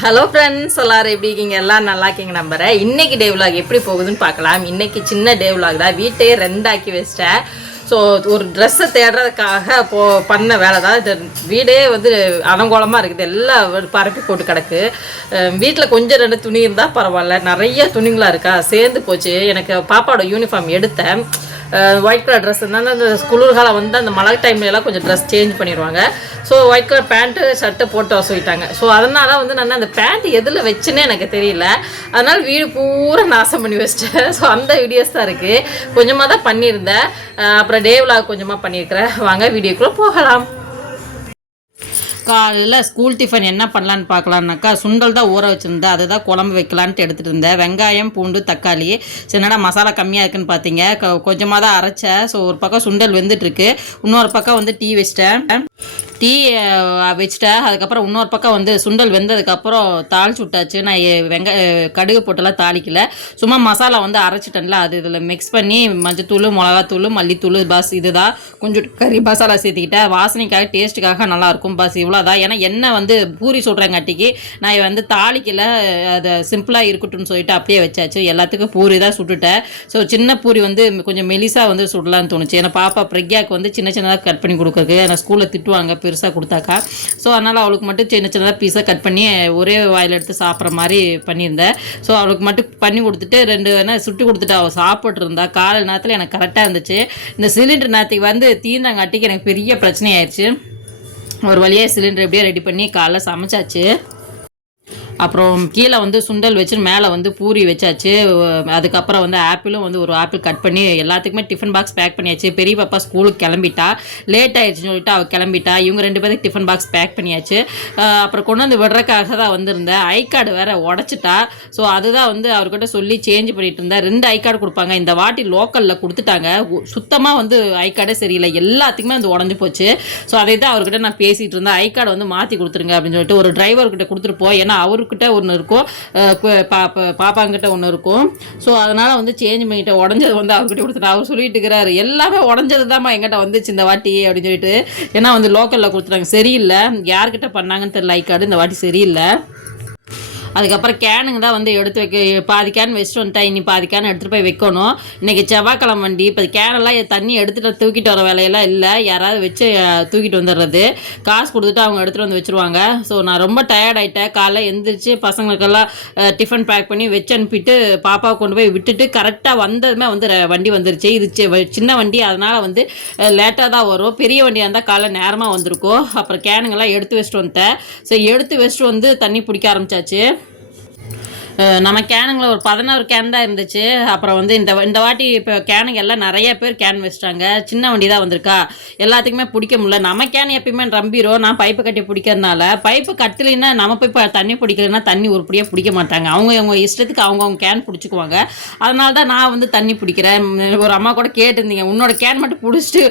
Hello friends எல்லாரும் எப்படி இருக்கீங்க? எல்லாம் நல்லா இருக்கீங்க நம்புறேன். இன்னைக்கு டே விலாக் எப்படி போகுதுன்னு பார்க்கலாம். இன்னைக்கு சின்ன டே விலாக் தான். வீட்டையே ரெண்டாக்கி வச்சிட்டேன். ஸோ ஒரு ட்ரெஸ்ஸை தேடுறதுக்காக போ பண்ண வேலை. தான் இது வீடே வந்து அலங்கோலமாக இருக்குது. எல்லாம் ஒரு பரப்பி போட்டு கிடக்கு. வீட்டில் கொஞ்சம் ரெண்டு துணி இருந்தால் பரவாயில்ல. நிறைய துணிங்களாக இருக்கா? சேர்ந்து போச்சு. எனக்கு பாப்பாவோட யூனிஃபார்ம் எடுத்தேன். ஒயிட் கலர் ட்ரெஸ் இருந்தால் அந்த குளிர்காலம் வந்து அந்த மழை டைம்லலாம் கொஞ்சம் ட்ரெஸ் சேஞ்ச் பண்ணிடுவாங்க. ஸோ ஒயிட் கலர் பேண்ட்டு ஷர்ட்டை போட்டு வர சொல்லிட்டாங்க ஸோ அதனால வந்து நான் அந்த பேண்ட் எதில் வச்சுன்னே எனக்கு தெரியல. அதனால் வீடு பூரா நாசம் பண்ணி வச்சிட்டேன். ஸோ அந்த வீடியோஸ் தான் இருக்குது கொஞ்சமாக தான் பண்ணியிருந்தேன். அப்புறம் டேவ்லாக் கொஞ்சமாக பண்ணியிருக்கிறேன். வாங்க வீடியோக்குள்ளே போகலாம். காலையில் ஸ்கூல் டிஃபன் என்ன பண்ணலான்னு பார்க்கலான்னாக்கா சுண்டல் தான் ஊற வச்சுருந்தேன். அதை தான் குழம்பு வைக்கலான்ட்டு எடுத்துகிட்டு இருந்தேன். வெங்காயம் பூண்டு தக்காளி சரி என்னடா மசாலா கம்மியாக இருக்குன்னு பார்த்தீங்க. கொஞ்சமாக தான் அரைச்சேன். ஸோ ஒரு பக்கம் சுண்டல் வெந்துட்டுருக்கு இன்னொரு பக்கம் வந்து டீ வச்சிட்டேன். டீ வச்சுட்டேன். அதுக்கப்புறம் இன்னொரு பக்கம் வந்து சுண்டல் வெந்ததுக்கப்புறம் தாளிச்சு விட்டாச்சு. நான் எ- வெங்க கடுகு போட்டெல்லாம் தாளிக்கல. சும்மா மசாலா வந்து அரைச்சிட்டேன்ல அது இதில் மிக்ஸ் பண்ணி மஞ்சத்தூள் மிளகாத்தூள் மல்லித்தூள் பஸ் இதுதான். கொஞ்சம் கறி மசாலா சேர்த்துக்கிட்டேன். வாசனைக்காக டேஸ்ட்டுக்காக நல்லாயிருக்கும் பஸ் இவ்வளோதான் ஏன்னா எண்ணெய் வந்து பூரி சுடுறங்காட்டிக்கு நான் வந்து தாளிக்கல. அதை சிம்பிளாக இருக்கட்டும்னு சொல்லிட்டு அப்படியே வச்சாச்சு. எல்லாத்துக்கும் பூரி தான் சுட்டுட்டேன். ஸோ சின்ன பூரி வந்து கொஞ்சம் மெலிசாக வந்து சுடலான்னு தோணுச்சு. ஏன்னா பாப்பா பிரக்யாவுக்கு வந்து சின்ன சின்னதாக கட் பண்ணி கொடுக்குறதுக்கு. நான் ஸ்கூலில் திட்டுவாங்க பெருசாக கொடுத்தாக்கா. ஸோ அதனால் அவளுக்கு மட்டும் சின்ன சின்னதாக பீஸாக கட் பண்ணி ஒரே வாயில் எடுத்து சாப்பிட்ற மாதிரி பண்ணியிருந்தேன் ஸோ அவளுக்கு மட்டும் பண்ணி கொடுத்துட்டு ரெண்டு வேணா சுட்டு கொடுத்துட்டு. அவள் சாப்பிட்ருந்தா காலை நேரத்தில் எனக்கு கரெக்டாக இருந்துச்சு. இந்த சிலிண்டர் நேரத்துக்கு வந்து தீர்ந்தாங்காட்டிக்கு எனக்கு பெரிய பிரச்சனை ஆயிடுச்சு ஒரு வழியாக சிலிண்டர் எப்படியே ரெடி பண்ணி காலைல சமைச்சாச்சு. அப்புறம் கீழே வந்து சுண்டல் வச்சு மேலே வந்து பூரி வச்சாச்சு. அதுக்கப்புறம் வந்து ஆப்பிளும் வந்து ஒரு ஆப்பிள் கட் பண்ணி எல்லாத்துக்குமே டிஃபன் பாக்ஸ் பேக் பண்ணியாச்சு. பெரிய பாப்பா ஸ்கூலுக்கு கிளம்பிட்டா. லேட் ஆயிடுச்சுன்னு சொல்லிட்டு அவள் கிளம்பிட்டா. இவங்க ரெண்டு பேருக்கு டிஃபன் பாக்ஸ் பேக் பண்ணியாச்சு. அப்புறம் கொண்டு வந்து விடுறதுக்காக தான் வந்திருந்தேன் ஐ கார்டு வேற உடச்சிட்டா. ஸோ அதுதான் வந்து அவர்கிட்ட சொல்லி சேஞ்ச் பண்ணிட்டு இருந்தேன் ரெண்டு ஐ கார்டு கொடுப்பாங்க. இந்த வாட்டி லோக்கலில் கொடுத்துட்டாங்க. சுத்தமாக வந்து ஐ கார்டே சரியில்லை. எல்லாத்துக்குமே வந்து உடஞ்சி போச்சு. ஸோ அதை தான் அவர்கிட்ட நான் பேசிகிட்டு இருந்தேன். ஐ கார்டை வந்து மாற்றி கொடுத்துருங்க அப்படின்னு சொல்லிட்டு ஒரு டிரைவர்கிட்ட கொடுத்துட்டு போ. ஏன்னா அவர்கிட்ட ஒன்று இருக்கும். அஹ் பாப்பாங்கிட்ட ஒன்று இருக்கும். ஸோ அதனால் வந்து சேஞ்ச் பண்ணிட்டு உடஞ்சது வந்து அவர்கிட்ட கொடுத்துட்டு அவர் சொல்லிட்டு இருக்கிறாரு எல்லாமே உடஞ்சது தான்மா எங்கிட்ட வந்துச்சு இந்த வாட்டி அப்படின்னு சொல்லிட்டு. ஏன்னா வந்து லோக்கலில் கொடுத்துட்டாங்க. சரியில்லை. யார்கிட்ட பண்ணாங்கன்னு தெரியல ஐ கார்டு இந்த வாட்டி சரியில்லை. அதுக்கப்புறம் கேனுங்க தான் வந்து எடுத்து வைக்க பாதி கேன் வச்சுட்டு வந்துட்டேன் இனி பாதி கேன் எடுத்துகிட்டு போய் வைக்கணும். இன்றைக்கி செவ்வாய்க்கிழமை வண்டி இப்போ கேனெல்லாம் தண்ணி எடுத்துகிட்டு தூக்கிட்டு வர வேலையெல்லாம் இல்லை. யாராவது வச்சு தூக்கிட்டு வந்துடுறது காசு கொடுத்துட்டு அவங்க எடுத்துகிட்டு வந்து வச்சுருவாங்க. ஸோ நான் ரொம்ப டயர்ட் ஆகிட்டேன் காலைல எந்திரிச்சு பசங்களுக்கெல்லாம் டிஃபன் பேக் பண்ணி வச்சு அனுப்பிட்டு பாப்பாவை கொண்டு போய் விட்டுட்டு கரெக்டாக வந்ததுமே வந்து வண்டி வந்துருச்சு. இது வ- சின்ன வண்டி. அதனால் வந்து லேட்டாக தான் வரும். பெரிய வண்டியாக இருந்தால் காலைல நேரமாக வந்திருக்கும். அப்புறம் கேனுங்கெல்லாம் எடுத்து வச்சுட்டு வந்துட்டேன். ஸோ எடுத்து வச்சுட்டு வந்து தண்ணி பிடிக்க ஆரம்பிச்சாச்சு. நம்ம கேனுங்கள ஒரு பதினோரு கேன் தான் இருந்துச்சு. அப்புறம் வந்து இந்த இந்த வாட்டி இப்போ கேனுங்க எல்லாம் நிறைய பேர் கேன் வச்சிட்டாங்க. சின்ன வண்டி தான் வந்திருக்கா. எல்லாத்துக்குமே பிடிக்க முடியல. நம்ம கேன் எப்பயுமே நம்பிரும் நான் பைப்பு கட்டி பிடிக்கிறதுனால. பைப்பு கட்டலைன்னா நம்ம போய் இப்போ தண்ணி பிடிக்கலன்னா தண்ணி உருப்படியாக பிடிக்க மாட்டாங்க. அவங்க அவங்க இஷ்டத்துக்கு அவங்க அவங்க கேன் பிடிச்சிக்குவாங்க. அதனால தான் நான் வந்து தண்ணி பிடிக்கிறேன். ஒரு அம்மா கூட கேட்டிருந்தீங்க. உன்னோட கேன் மட்டும் பிடிச்சிட்டு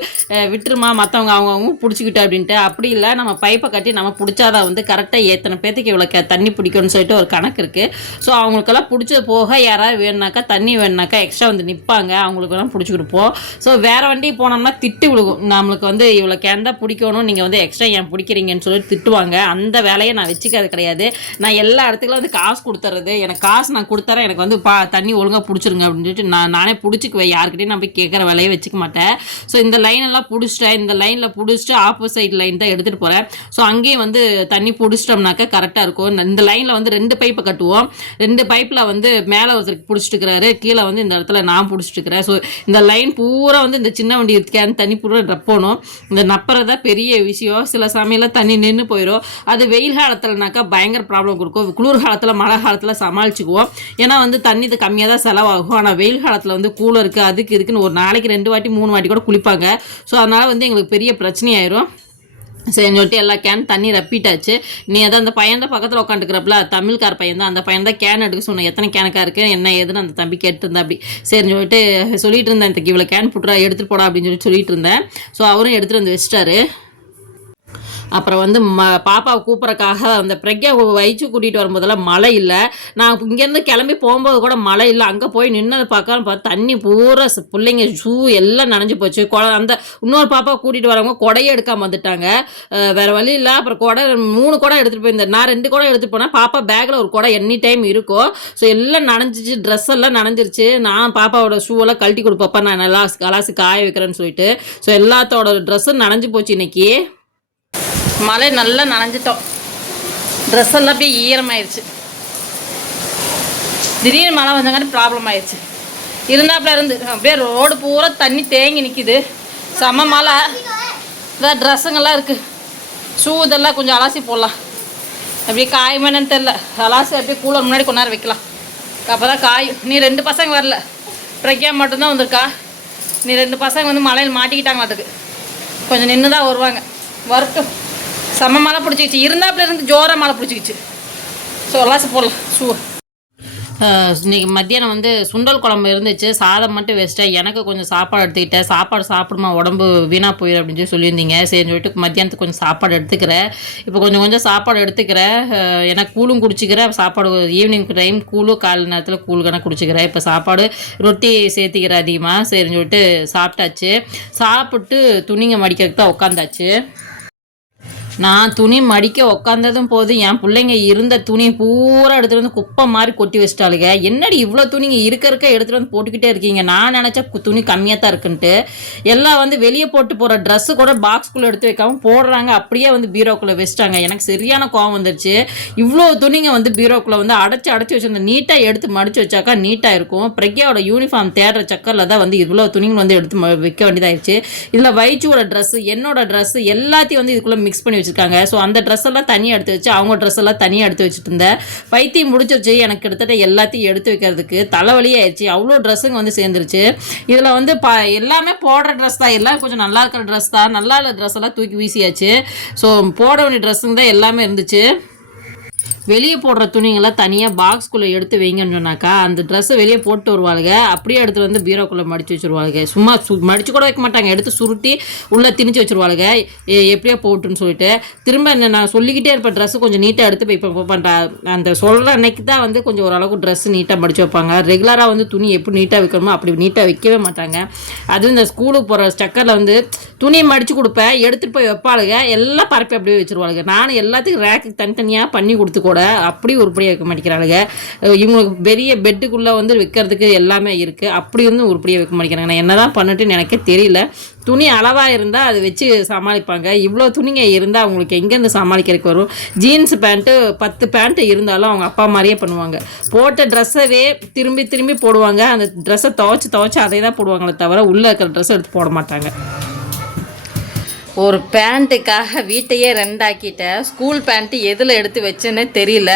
விட்டுருமா? மற்றவங்க அவங்கவுங்க பிடிச்சிக்கிட்டு அப்படின்ட்டு. அப்படி இல்லை. நம்ம பைப்பை கட்டி நம்ம பிடிச்சாதான் வந்து கரெக்டாக எத்தனை பேத்துக்கு இவ்வளோ கே தண்ணி பிடிக்கும்னு சொல்லிட்டு ஒரு கணக்கு இருக்குது ஸோ அவங்களுக்கெல்லாம் பிடிச்சது போக யாராவது வேணுனாக்கா தண்ணி வேணுனாக்கா எக்ஸ்ட்ரா வந்து நிற்பாங்க அவங்களுக்கெல்லாம் பிடிச்சி கொடுப்போம் ஸோ வேறு வண்டி போனோம்னா திட்டு விழுகும். நம்மளுக்கு வந்து இவ்வளோ கேன் தான் பிடிக்கணும். நீங்கள் வந்து எக்ஸ்ட்ரா ஏன் பிடிக்கிறீங்கன்னு சொல்லிட்டு திட்டுவாங்க. அந்த வேலையை நான் வச்சுக்கிறது கிடையாது. நான் எல்லா இடத்துக்கும் வந்து காசு கொடுத்துறது. எனக்கு காசு நான் கொடுத்தறேன். எனக்கு வந்து பா தண்ணி ஒழுங்காக பிடிச்சிருங்க அப்படின்னு சொல்லிட்டு நான் நானே பிடிச்சிக்குவேன். யாருக்கிட்டையும் நான் போய் கேட்குற வேலையை வச்சுக்க மாட்டேன். ஸோ இந்த லைன் எல்லாம் பிடிச்சிட்டேன். இந்த லைனில் பிடிச்சிட்டு ஆப்போசைட் லைன் தான் எடுத்துகிட்டு போகிறேன் ஸோ அங்கேயும் வந்து தண்ணி பிடிச்சிட்டோம்னாக்கா கரெக்டாக இருக்கும். இந்த லைனில் வந்து ரெண்டு பைப்பை கட்டுவோம். ரெண்டு பைப்பில் வந்து மேலே ஒருத்தருக்கு பிடிச்சிட்டு இருக்கிறாரு கீழே வந்து இந்த இடத்துல நான் பிடிச்சிட்டு இருக்கிறேன் ஸோ இந்த லைன் பூரா வந்து இந்த சின்ன வண்டி இருக்கேன் தண்ணி பூரா நப்பணும் இந்த நப்புறதா பெரிய விஷயம். சில சமயம்லாம் தண்ணி நின்று போயிடும் அது வெயில் காலத்துலனாக்கா பயங்கர ப்ராப்ளம் கொடுக்கும். குளிர் காலத்தில் மழை காலத்தில் சமாளிச்சுக்குவோம். ஏன்னா வந்து தண்ணி இது கம்மியாக தான் செலவாகும். ஆனால் வெயில் காலத்தில் வந்து கூலருக்கு அதுக்கு இதுக்குன்னு ஒரு நாளைக்கு ரெண்டு வாட்டி மூணு வாட்டி கூட குளிப்பாங்க. ஸோ அதனால் வந்து எங்களுக்கு பெரிய பிரச்சனையாயிரும். சரின்னு சொல்லிட்டு எல்லா கேன் தண்ணி ரப்பிட்டாச்சு. நீ அதை அந்த பையன் தான் பக்கத்தில் உட்காந்துக்கிறப்பல தமிழ்கார் பையன் தான். அந்த பையன் தான் கேன் எடுக்க சொன்னேன். எத்தனை கேனுக்கா இருக்கு என்ன ஏதுன்னு அந்த தம்பி கேட்டுருந்தா அப்படி. சரின்னு சொல்லிட்டு சொல்லிட்டு இருந்தேன் இந்த இவ்வளோ கேன் புட்டுறா எடுத்துகிட்டு போடா அப்படின்னு சொல்லி சொல்லிட்டு இருந்தேன். ஸோ அவரும் எடுத்துகிட்டு வந்து வச்சிட்டாரு. அப்புறம் வந்து ம பாப்பாவை கூப்பிட்றக்காக அந்த பிரக்யா வயிற்று கூட்டிகிட்டு வரும்போதெல்லாம் மழை இல்லை. நான் இங்கேருந்து கிளம்பி போகும்போது கூட மழை இல்லை. அங்கே போய் நின்னதை பார்க்க பார்த்து தண்ணி பூரா பிள்ளைங்க ஷூ எல்லாம் நனைஞ்சு போச்சு. கொ அந்த இன்னொரு பாப்பா கூட்டிகிட்டு வரவங்க கொடையே எடுக்காமல் வந்துட்டாங்க. வேறு வழி இல்லை. அப்புறம் கொடை மூணு குடம் எடுத்துகிட்டு போயிருந்தேன். நான் ரெண்டு குடம் எடுத்துகிட்டு போனேன் பாப்பா பேக்கில் ஒரு குடம் எனி டைம் இருக்கும். ஸோ எல்லாம் நனைஞ்சிச்சு. ட்ரெஸ் எல்லாம் நனைஞ்சிருச்சு. நான் பாப்பாவோட ஷூவெல்லாம் கழட்டி கொடுப்பப்பா நான் நல்லா கலாசு காய வைக்கிறேன்னு சொல்லிட்டு. ஸோ எல்லாத்தோட ட்ரெஸ்ஸும் நனைஞ்சு போச்சு இன்னைக்கு. மழை நல்லா நனைஞ்சிட்டோம். ட்ரெஸ் எல்லாம் அப்படியே ஈரமாயிருச்சு. திடீர்னு மழை வந்தங்காட்டி ப்ராப்ளம் ஆயிடுச்சு இருந்தாப்புல இருந்து அப்படியே ரோடு பூரா தண்ணி தேங்கி நிற்கிது செம மழை. இதான் ட்ரெஸ்ஸுங்கெல்லாம் இருக்குது ஷூ இதெல்லாம் கொஞ்சம் அலாசி போடலாம். அப்படியே காயமானு தெரில அலாசி அப்படியே கூலர் முன்னாடி கொஞ்ச வைக்கலாம். அப்போ தான் காயும். நீ ரெண்டு பசங்க வரல. பிரக்யா மட்டும்தான் வந்திருக்கா. நீ ரெண்டு பசங்க வந்து மழையில் மாட்டிக்கிட்டாங்களாட்டுக்கு. கொஞ்சம் நின்று தான் வருவாங்க. வரட்டும். செம்ம மழை பிடிச்சிக்கிச்சு. இருந்தாப்புல இருந்து ஜோராக மழை பிடிச்சிக்கிச்சு. ஸோ அலாசி போடலாம். ஷூ இன்னைக்கு மத்தியானம் வந்து சுண்டல் குழம்பு இருந்துச்சு. சாதம் மட்டும் வேஸ்ட்டாக எனக்கு கொஞ்சம் சாப்பாடு எடுத்துக்கிட்டேன். சாப்பாடு சாப்பிடுமா உடம்பு வீணாக போயிடும் அப்படின்னு சொல்லி சொல்லியிருந்தீங்க. சரின்னு சொல்லிட்டு மத்தியானத்துக்கு கொஞ்சம் சாப்பாடு எடுத்துக்கிறேன். இப்போ கொஞ்சம் கொஞ்சம் சாப்பாடு எடுத்துக்கிறேன். எனக்கு கூழும் குடிச்சிக்கிறேன். சாப்பாடு ஈவினிங் டைம் கூழும் காலை நேரத்தில் கூழ் கணக்கு குடிச்சிக்கிறேன். இப்போ சாப்பாடு ரொட்டி சேர்த்திக்கிறேன் அதிகமாக சரின்னு சொல்லிட்டு சாப்பிட்டாச்சு. சாப்பிட்டு துணிங்க மடிக்கிறதுக்கு தான் உட்காந்தாச்சு நான் துணி மடிக்க உக்காந்ததும் போது என் பிள்ளைங்க இருந்த துணி பூரா எடுத்துகிட்டு வந்து குப்பை மாதிரி கொட்டி வச்சிட்டாளுங்க. என்னடி இவ்வளோ துணிங்க இருக்க இருக்க எடுத்துகிட்டு வந்து போட்டுக்கிட்டே இருக்கீங்க? நான் நினச்ச துணி கம்மியாக தான் இருக்குன்ட்டு. எல்லாம் வந்து வெளியே போட்டு போகிற ட்ரெஸ்ஸு கூட பாக்ஸ்குள்ளே எடுத்து வைக்காம போடுறாங்க. அப்படியே வந்து பீரோக்குள்ளே வச்சிட்டாங்க. எனக்கு சரியான கோவம் வந்துருச்சு. இவ்வளோ துணிங்க வந்து பீரோக்குள்ளே வந்து அடைச்சி அடைச்சி வச்சிருந்த நீட்டாக எடுத்து மடிச்சு வச்சாக்கா நீட்டாக இருக்கும். பிரக்யாவோட யூனிஃபார்ம் தேடுற சக்கரில் தான் வந்து இவ்வளோ துணிங்க வந்து எடுத்து வைக்க வேண்டியதாகிடுச்சு இதில் வைச்சுவோட ட்ரெஸ்ஸு என்னோட ட்ரெஸ்ஸு எல்லாத்தையும் வந்து இதுக்குள்ளே மிக்ஸ் பண்ணி வச்சுருக்காங்க. ஸோ அந்த ட்ரெஸ் எல்லாம் தனியாக எடுத்து வச்சு அவங்க ட்ரெஸ் எல்லாம் தனியாக எடுத்து வச்சுட்டு இருந்தேன் பைத்தியம் முடிச்சிருச்சு எனக்கு கிட்டத்தட்ட எல்லாத்தையும் எடுத்து வைக்கிறதுக்கு தலைவலியாயிடுச்சு அவ்வளோ ட்ரெஸ்ஸுங்க வந்து சேர்ந்துருச்சு. இதில் வந்து பா எல்லாமே போடுற ட்ரெஸ் தான். எல்லாம் கொஞ்சம் நல்லா இருக்கிற ட்ரெஸ் தான். நல்லா இருக்கிற ட்ரெஸ் எல்லாம் தூக்கி வீசியாச்சு. ஸோ போட வேண்டிய ட்ரெஸ்ஸுங்க தான் எல்லாமே இருந்துச்சு. வெளியே போடுற துணிங்களை தனியாக பாக்ஸ்குள்ளே எடுத்து வைங்கன்னு சொன்னாக்கா அந்த ட்ரெஸ்ஸை வெளியே போட்டு வருவாளுங்க அப்படியே எடுத்து வந்து பீரோக்குள்ளே மடித்து வச்சுருவாளுங்க சும்மா சு மடித்து கூட வைக்க மாட்டாங்க. எடுத்து சுருட்டி உள்ளே திணிச்சு வச்சுருவாளுங்க எ- எப்படியோ போட்டுன்னு சொல்லிட்டு. திரும்ப என்ன நான் சொல்லிக்கிட்டே இருப்பேன். ட்ரெஸ்ஸு கொஞ்சம் நீட்டாக எடுத்து இப்போ இப்போ அந்த சொல்கிற அன்னைக்கு தான் வந்து கொஞ்சம் ஓரளவுக்கு ட்ரெஸ்ஸு நீட்டாக மடித்து வைப்பாங்க. ரெகுலராக வந்து துணி எப்படி நீட்டாக வைக்கணுமோ அப்படி நீட்டாக வைக்கவே மாட்டாங்க. அதுவும் இந்த ஸ்கூலுக்கு போகிற ஸ்டக்கரில் வந்து துணி மடித்து கொடுப்பேன். எடுத்துகிட்டு போய் வைப்பாளுங்க எல்லாம் பரப்பி அப்படியே வச்சுருவாளுங்க நானும் எல்லாத்துக்கும் ரேக்கு தனித்தனியாக பண்ணி கொடுத்து கூட அப்படி உருப்படியாக வைக்க மாட்டேங்கிறாளுங்க இவங்களுக்கு பெரிய பெட்டுக்குள்ளே வந்து வைக்கிறதுக்கு எல்லாமே இருக்குது அப்படி வந்து உருப்படியாக வைக்க மாட்டேங்கிறாங்க. நான் என்ன தான் பண்ணிட்டுன்னு எனக்கே தெரியல. துணி அளவாக இருந்தால் அதை வச்சு சமாளிப்பாங்க. இவ்வளோ துணிங்க இருந்தால் அவங்களுக்கு எங்கேருந்து சமாளிக்கிறதுக்கு வரும்? ஜீன்ஸ் பேண்ட்டு பத்து பேண்ட்டு இருந்தாலும் அவங்க அப்பா மாதிரியே பண்ணுவாங்க. போட்ட ட்ரெஸ்ஸவே திரும்பி திரும்பி போடுவாங்க. அந்த ட்ரெஸ்ஸை துவைச்சி துவைச்சி அதை தான் போடுவாங்களே தவிர உள்ளே இருக்கிற ட்ரெஸ் எடுத்து போட மாட்டாங்க. ஒரு பேண்ட்டுக்காக வீட்டையே ரெண்டாக்கிட்டேன் ஸ்கூல் பேண்ட்டு எதில் எடுத்து வச்சேன்னே தெரியல.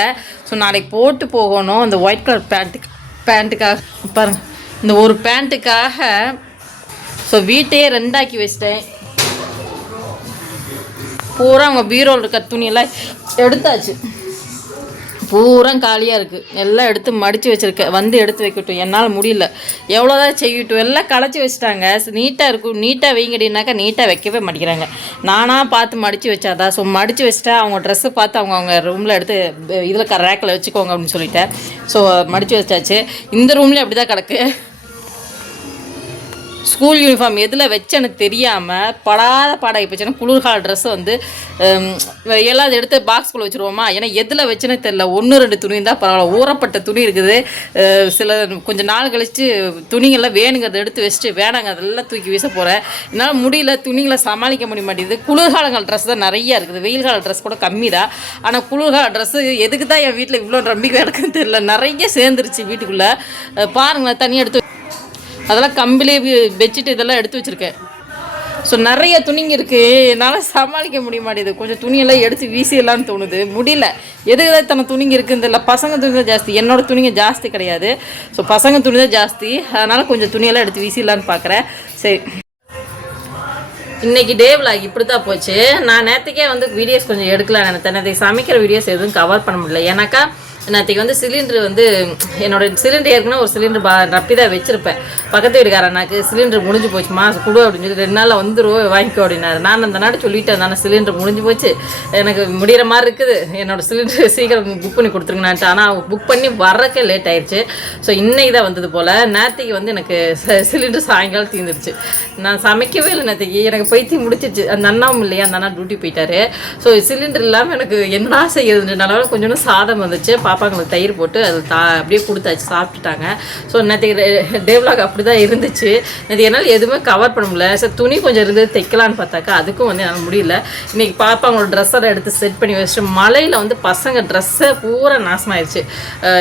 ஸோ நாளைக்கு போட்டு போகணும். அந்த ஒயிட் கலர் பேண்ட்டு பேண்ட்டுக்காக பாருங்கள் இந்த ஒரு பேண்ட்டுக்காக ஸோ வீட்டையே ரெண்டாக்கி வச்சிட்டேன். பூரா அவங்க பீரோவில் இருக்க துணியெல்லாம் எடுத்தாச்சு. பூரா காலியாக இருக்குது எல்லாம் எடுத்து மடித்து வச்சுருக்கேன் வந்து எடுத்து வைக்கட்டும். என்னால் முடியல. எவ்வளோதான் செய்யட்டும். எல்லாம் களைச்சி வச்சுட்டாங்க. நீட்டாக இருக்கும் நீட்டாக வைங்கடினாக்கா நீட்டாக வைக்கவே மாட்டேங்கிறாங்க. நானாக பார்த்து மடித்து வச்சாதான் ஸோ மடித்து வச்சுட்டா அவங்க ட்ரெஸ்ஸை பார்த்து அவங்க அவங்க ரூமில் எடுத்து இதில் ரேக்கில் வச்சுக்கோங்க அப்படின்னு சொல்லிட்டேன். ஸோ மடித்து வச்சாச்சு. இந்த ரூம்லேயும் அப்படி தான் கிடக்கு. ஸ்கூல் யூனிஃபார்ம் எதில் வச்சேன்னு தெரியாமல் படாத பாடாகி போச்சுன்னா குளிர்கால ட்ரெஸ் வந்து ஹம், எல்லாம் எடுத்து பாக்ஸ்குள்ளே வச்சுருவோமா? ஏன்னா எதில் வச்சுன்னு தெரில ஒன்று ரெண்டு துணி இருந்தால் பரவாயில்ல. ஊறப்பட்ட துணி இருக்குது. சில கொஞ்சம் நாள் கழிச்சு துணிங்கள்லாம் வேணுங்கிறத எடுத்து வச்சுட்டு வேணாங்க அதெல்லாம் தூக்கி வீச போகிறேன் என்னால் முடியல துணிங்களை சமாளிக்க முடிய மாட்டேங்குது. குளிர்காலங்கள் ட்ரெஸ் தான் நிறையா இருக்குது. வெயில் கால ட்ரெஸ் கூட கம்மி தான் ஆனால் குளிர்கால ட்ரெஸ்ஸு எதுக்கு தான் என் வீட்டில் இவ்வளோ நம்பிக்கை இருக்குன்னு தெரில நிறைய சேர்ந்துருச்சு வீட்டுக்குள்ளே. பாருங்களேன் தனியாக எடுத்து அதெல்லாம் கம்பிலே பெட்ஷீட் இதெல்லாம் எடுத்து வச்சுருக்கேன். ஸோ நிறைய துணிங்க இருக்குது என்னால் சமாளிக்க முடிய மாட்டேங்குது கொஞ்சம் துணியெல்லாம் எடுத்து வீசிடலான்னு தோணுது. முடியல. எதுக்கு தான் இத்தனை துணிங்க இருக்குது இல்லை பசங்க துணி தான் ஜாஸ்தி. என்னோடய துணிங்க ஜாஸ்தி கிடையாது. ஸோ பசங்க துணி தான் ஜாஸ்தி. அதனால் கொஞ்சம் துணியெல்லாம் எடுத்து வீசிடலான்னு பார்க்குறேன் சரி. இன்னைக்கு டே vlog இப்படி தான் போச்சு. நான் நேற்றுக்கே வந்து வீடியோஸ் கொஞ்சம் எடுக்கலாம் நினைத்தேன். அதை சமைக்கிற வீடியோஸ் எதுவும் கவர் பண்ண முடியல. ஏன்னாக்கா நேற்றுக்கு வந்து சிலிண்டர் வந்து என்னோட சிலிண்டர் ஏற்கனவே ஒரு சிலிண்டர் பா ரப்பி தான் வச்சுருப்பேன். பக்கத்து வீட்டுக்கார அண்ணாக்கு சிலிண்டர் முடிஞ்சு போச்சுமா கொடு அப்படின்னு சொல்லி ரெண்டு நாளில் வந்துடும் வாங்கிக்கோ அப்படின்னாரு. நான் அந்த நாடு சொல்லிட்டேன் தானே சிலிண்டர் முடிஞ்சு போச்சு. எனக்கு முடிகிற மாதிரி இருக்குது. என்னோட சிலிண்டர் சீக்கிரம் புக் பண்ணி கொடுத்துருங்கண்ணான்ட்டு ஆனால் புக் பண்ணி வரக்கே லேட் ஆயிடுச்சு ஸோ இன்னைக்கு தான் வந்தது போல். நேற்றுக்கு வந்து எனக்கு சிலிண்டர் சாயங்காலம் தீர்ந்துருச்சு நான் சமைக்கவே இல்லை நேற்றுக்கு எனக்கு பைத்தியம் முடிச்சிச்சு. அந்த அண்ணாவும் இல்லையா? அந்த அண்ணா டியூட்டி போயிட்டாரு. ஸோ சிலிண்டர் இல்லாமல் எனக்கு என்ன செய்யறதுன்றனால கொஞ்சோண்டு சாதம் வந்துச்சு. பாப்பாங்களுக்கு தயிர் போட்டு அது தா அப்படியே கொடுத்தாச்சு சாப்பிட்டுட்டாங்க. ஸோ நேற்றுக்கு டேவ்லாக் அப்படி தான் இருந்துச்சு. நேற்று என்னால் எதுவுமே கவர் பண்ண முடியல. சார் துணி கொஞ்சம் இருந்து தைக்கலான்னு பார்த்தாக்கா அதுக்கும் வந்து என்னால் முடியல. இன்றைக்கி பாப்பாங்களோட ட்ரெஸ்ஸெல்லாம் எடுத்து செட் பண்ணி வச்சுட்டு மலையில் வந்து பசங்க ட்ரெஸ்ஸை பூரா நாசமாயிருச்சு.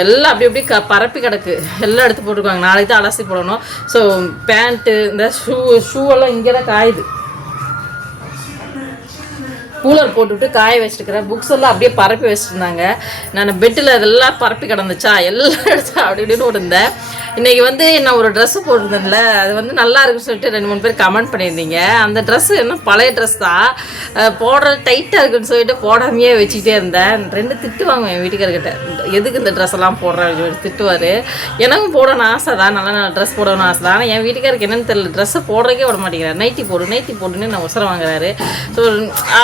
எல்லாம் அப்படி அப்படி க பரப்பி கிடக்கு. எல்லாம் எடுத்து போட்டிருக்காங்க. நாளைக்கு தான் அலசி போடணும். ஸோ பேண்ட்டு இந்த ஷூ ஷூ எல்லாம் இங்கே தான் காயுது. கூலர் போட்டுவிட்டு காய வச்சுருக்கிறேன். புக்ஸ் எல்லாம் அப்படியே பரப்பி வச்சுருந்தாங்க. நான் பெட்டில் அதெல்லாம் பரப்பி கிடந்துச்சா? எல்லாம் எடுத்து அப்படி இப்படின்னு இருந்தேன் இன்றைக்கி வந்து நான் ஒரு ட்ரெஸ்ஸு போட்டிருந்தேன்ல அது வந்து நல்லா இருக்குன்னு சொல்லிட்டு ரெண்டு மூணு பேர் கமெண்ட் பண்ணியிருந்தீங்க. அந்த ட்ரெஸ்ஸு என்ன பழைய ட்ரெஸ் தான் போடுற டைட்டாக இருக்குன்னு சொல்லிட்டு போடாமையே வச்சுக்கிட்டே இருந்தேன். ரெண்டு திட்டுவாங்க என் வீட்டுக்காரர்கிட்ட. எதுக்கு இந்த ட்ரெஸ் எல்லாம் போடுறேன் திட்டுவார். எனக்கும் போடணும்னு ஆசை தான். நல்லா நல்ல ட்ரெஸ் போடணும்னு ஆசை தான். ஆனால் என் வீட்டுக்காருக்கு என்னென்னு தெரியல. ட்ரெஸ்ஸை போடுறக்கே விட மாட்டேங்கிறார். நைட்டி போடு நைட்டி போடுன்னு நான் உசரம் வாங்குறாரு. ஸோ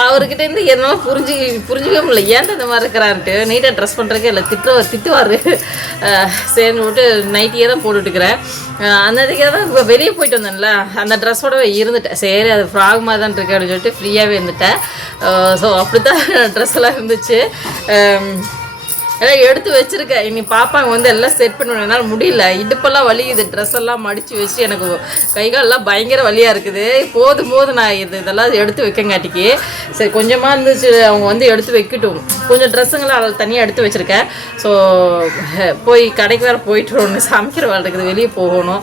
அவர்கிட்ட இருந்து என்னால் புரிஞ்சு புரிஞ்சுக்கவே முடியல. ஏன் இந்த மாதிரி இருக்கிறான்ட்டு நீட்டாக ட்ரெஸ் பண்ணுறக்கே இல்லை. திட்டுவார். திட்டுவார் சரின்னு விட்டு நைட்டியே தான் போட்டுட்டுக்கிறேன் அந்த இதுக்கே தான் இப்போ வெளியே போயிட்டு வந்தேன்ல அந்த ட்ரெஸ்ஸோட இருந்துட்டேன். சரி அது ஃப்ராக் மாதிரி தான் இருக்கு அப்படின்னு சொல்லிட்டு ஃப்ரீயாகவே இருந்துட்டேன். ஸோ அப்படி தான் ட்ரெஸ் எல்லாம் இருந்துச்சு. எல்லாம் எடுத்து வச்சிருக்கேன் இனி பாப்பாங்க வந்து எல்லாம் செட் பண்ணுவேன் முடியல. இடுப்பெல்லாம் வலியுது ட்ரெஸ் எல்லாம் மடித்து வச்சு எனக்கு கை காலெல்லாம் பயங்கர வலியாக இருக்குது. போதும் போது நான் இது இதெல்லாம் எடுத்து வைக்கங்காட்டிக்கு சரி கொஞ்சமாக இருந்துச்சு. அவங்க வந்து எடுத்து வைக்கட்டும். கொஞ்சம் ட்ரெஸ்ஸுங்களாம் அதில் தனியாக எடுத்து வச்சுருக்கேன். ஸோ போய் கடைக்கு வேறு போயிட்டு வரணும். சமைக்கிற வேலை இருக்குது. வெளியே போகணும்.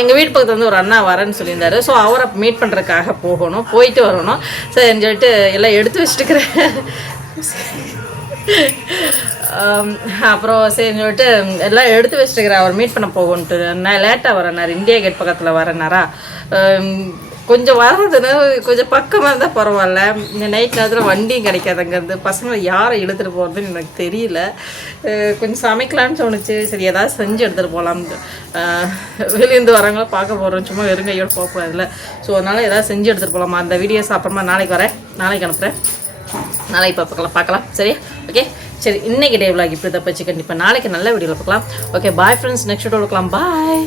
எங்கள் வீட்டு பக்கத்தில் வந்து ஒரு அண்ணா வரேன்னு சொல்லியிருந்தாரு. ஸோ அவரை மீட் பண்ணுறதுக்காக போகணும். போயிட்டு வரணும். சரின்னு சொல்லிட்டு எல்லாம் எடுத்து வச்சுட்டுக்கிறேன். சரி Um, அப்புறம் சரின்னு சொல்லிட்டு எல்லாம் எடுத்து வச்சுருக்கிறேன். அவர் மீட் பண்ண போகணுன்ட்டு நான் லேட்டாக வரேனார் இந்தியா கேட் பக்கத்தில் வரேனாரா um, கொஞ்சம் வர்றதுன்னு கொஞ்சம் பக்கமாக இருந்தால் பரவாயில்ல. இந்த நைட் நேரத்தில் வண்டியும் கிடைக்காது அங்கேருந்து. பசங்களை யாரை இழுத்துட்டு போகிறதுன்னு எனக்கு தெரியல. கொஞ்சம் சமைக்கலான்னு தோணுச்சு. சரி ஏதாவது செஞ்சு எடுத்துகிட்டு போகலாம் வெளியேருந்து வரவங்கள பார்க்க போகிறோம் சும்மா வெறும் கையோட போக போகிறதில்ல ஸோ அதனால் ஏதாவது செஞ்சு எடுத்துகிட்டு போகலாமா அந்த வீடியோஸ் அப்புறமா நாளைக்கு வரேன். நாளைக்கு அனுப்புகிறேன் நாளைக்கு பார்க்கலாம் பார்க்கலாம். சரி ஓகே சரி இன்னைக்கு டே விளாக் இப்படி தப்பிச்சு கண்டிப்பாக நாளைக்கு நல்ல வீடியோவில் பார்க்கலாம். Okay bye friends next video பார்க்கலாம். பாய்